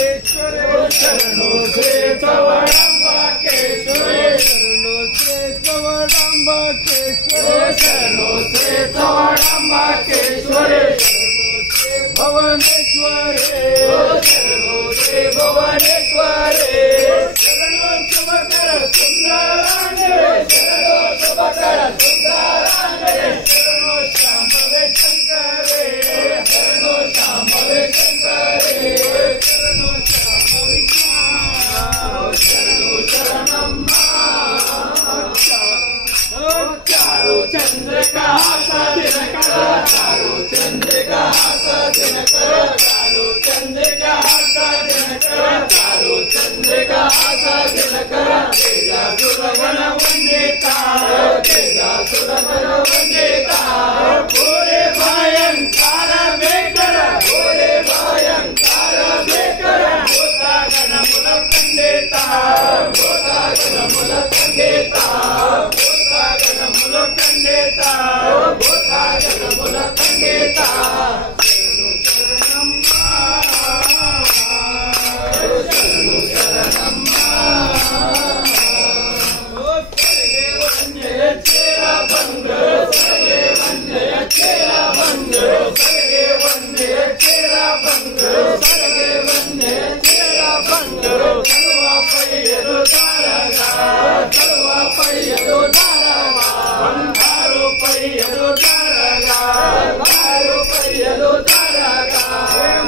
शरणो श्री चवडांबाकेश्वरी शरणो श्री चवडांबाकेश्वरी शरणो श्री चवडांबाकेश्वरी भुवनेश्वरी शरणो श्री भुवनेश्वरी शरणो शुभकर सुंदरांगे शरणो शुभकर सुंदरांगे शरणो शांभवे शंकरे शरणो शांभवे शंकरे शरणो शांभवे शरणो शरणम्मा चारो चंद्रिका दिनकर चारो चंद्रिका दिनकर चारो चंद्रिका दिनकर चारो चंद्रिका दिनकर तेजा सुरगण वंदिता तेजा सुरगण वंदिता भोरे भयंकर बेकर भोरे भयंकर बेकर भूता गण मुल खंडिता भूता गण मुल खंडिता भूता गण मुल खंडिता भूता गण मुल खंडिता शरणो शरणम्मा सर्गे वंदे चेरा भंग सर्गे वंदे चेरा भंग सर्गे वंदे चेरा भंग सर्गे वंदे चेरा भंग सर्वा पय्यदो तारगा सर्वा पय्यदो तारगा बंधारो पय्यदो तारगा बंधारो पय्यदो तारगा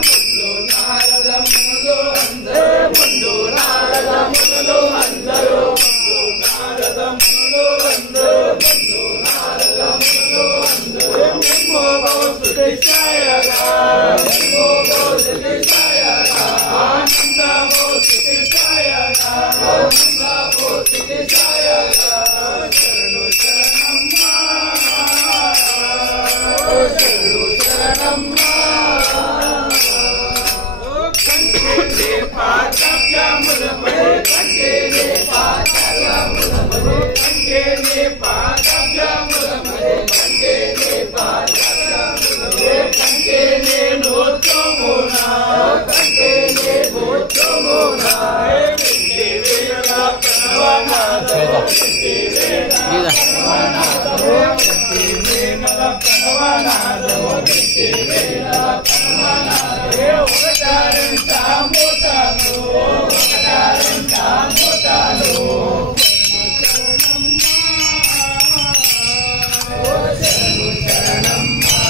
मुंडो नारद मुंडो अंदर मुंडो नारद मुंडो अंदर मुंडो नारद मुंडो अंदर मुंडो नारद मुंडो अंदर निमो भवसुते शायगा निमो भवसुते शायगा आनंद भवसुते शायगा आनंद भवसुते शायगा शरणो शरणम्मा शरणो शरणम्मा कंठे पादव्या मुलमरे कंठे पादव्या मुलमरे कंठे पादव्या मुलमरे कंठे पादव्या मुलमरे कंठे नोचो मोना कंठे नोचो मोना कंठे वेला प्रणवनाद कंठे वेला प्रणवनाद कंठे वेला प्रणवनाद कंठे वेला प्रणवनाद ओटारंता मोटानो ओटारंता मोटानो शरणो शरणम्मा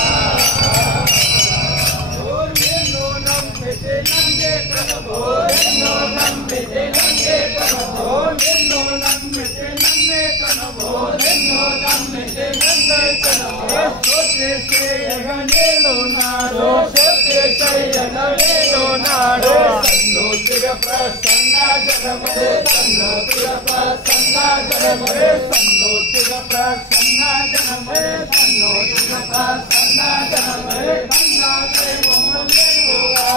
येनो नम्मिते नंगे कनभो येनो नम्मिते नंगे कनभो येनो नम्मिते नंगे कनभो येनो नम्मिते नंगे कनभो सोते से यगनेलो नाडो सोते से यगनेलो नाडो सन्नोतिग प्रसन्न जगमरे सन्नोतिग प्रसन्न जगमरे सन्नोतिग प्रसन्न जगमरे सन्नोतिग प्रसन्न जगमरे कन्ना देव मुले दुगा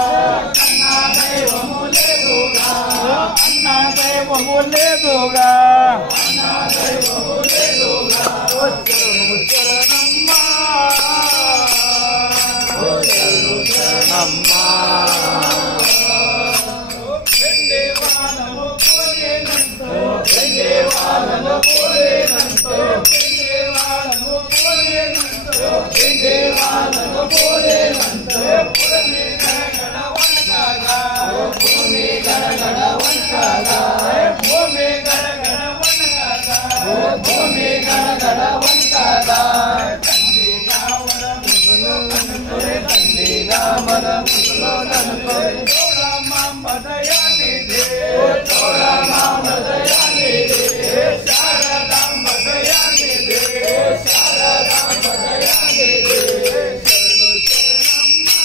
कन्ना देव मुले दुगा अन्ना देव मुले दुगा अन्ना देव मुले दुगा शरणो शरणम्मा शरणो शरणम्मा ಬೆಂಡೆವಾಲನು ಪೋಲೆನಂತೋ ಬೆಂಡೆವಾಲನು ಪೋಲೆನಂತೋ ಬೆಂಡೆವಾಲನು ಪೋಲೆನಂತೋ ಬೆಂಡೆವಾಲನು ಪೋಲೆನಂತೋ ಭೂಮಿ ಗಣಗಣ ವನಗಾಗ ಭೂಮಿ ಗಣಗಣ ವನಗಾಗ ಭೂಮಿ ಗಣಗಣ ವನಗಾಗ ಭೂಮಿ ಗಣಗಣ ವನಗಾಗ ತಂದೆ ಗಾವರ ಮುಗುಲು ನನ್ಕೊರೆ ತಂದೆ ಗಾವರ ಮುಗುಲು ನನ್ಕೊರೆ ತೋಳ ಮಾಂಬದಯಾನಿದೆ ತೋಳ ಮಾಂಬದಯಾನಿದೆ ಶಾರದಾಂಬದಯಾನಿದೆ ಶಾರದಾಂಬದಯಾನಿದೆ ಶರಣು ಶರಣಮ್ಮ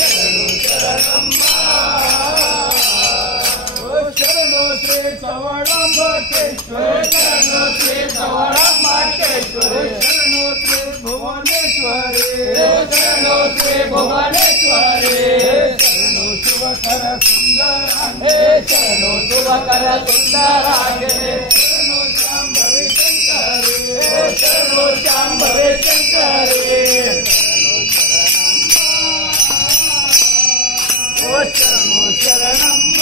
ಶರಣು ಶರಣಮ್ಮ ಶರಣು ಶ್ರೀ ಚವಡಾಂಬಕೇಶ್ವರಿ ಶರಣು ಶ್ರೀ ಚವಡಾಂಬಕೇಶ್ವರಿ ಶರಣು ಶ್ರೀ ಭುವನೇಶ್ವರಿ ಶರಣು ಶ್ರೀ ಭುವನೇಶ್ವರಿ ಶರಣು ಶುಭಕರ ಸುಂದರಾಂಗೆ ಶರಣು ಶುಭಕರ ಸುಂದರಾಂಗೆ ಶರಣು ಶಾಂಭವಿ ಶಂಕರಿ ಶರಣು ಶಾಂಭವಿ ಶಂಕರಿ ಶರಣು ಶರಣಮ್ಮ ಓ ಶರಣು ಶರಣಮ್ಮ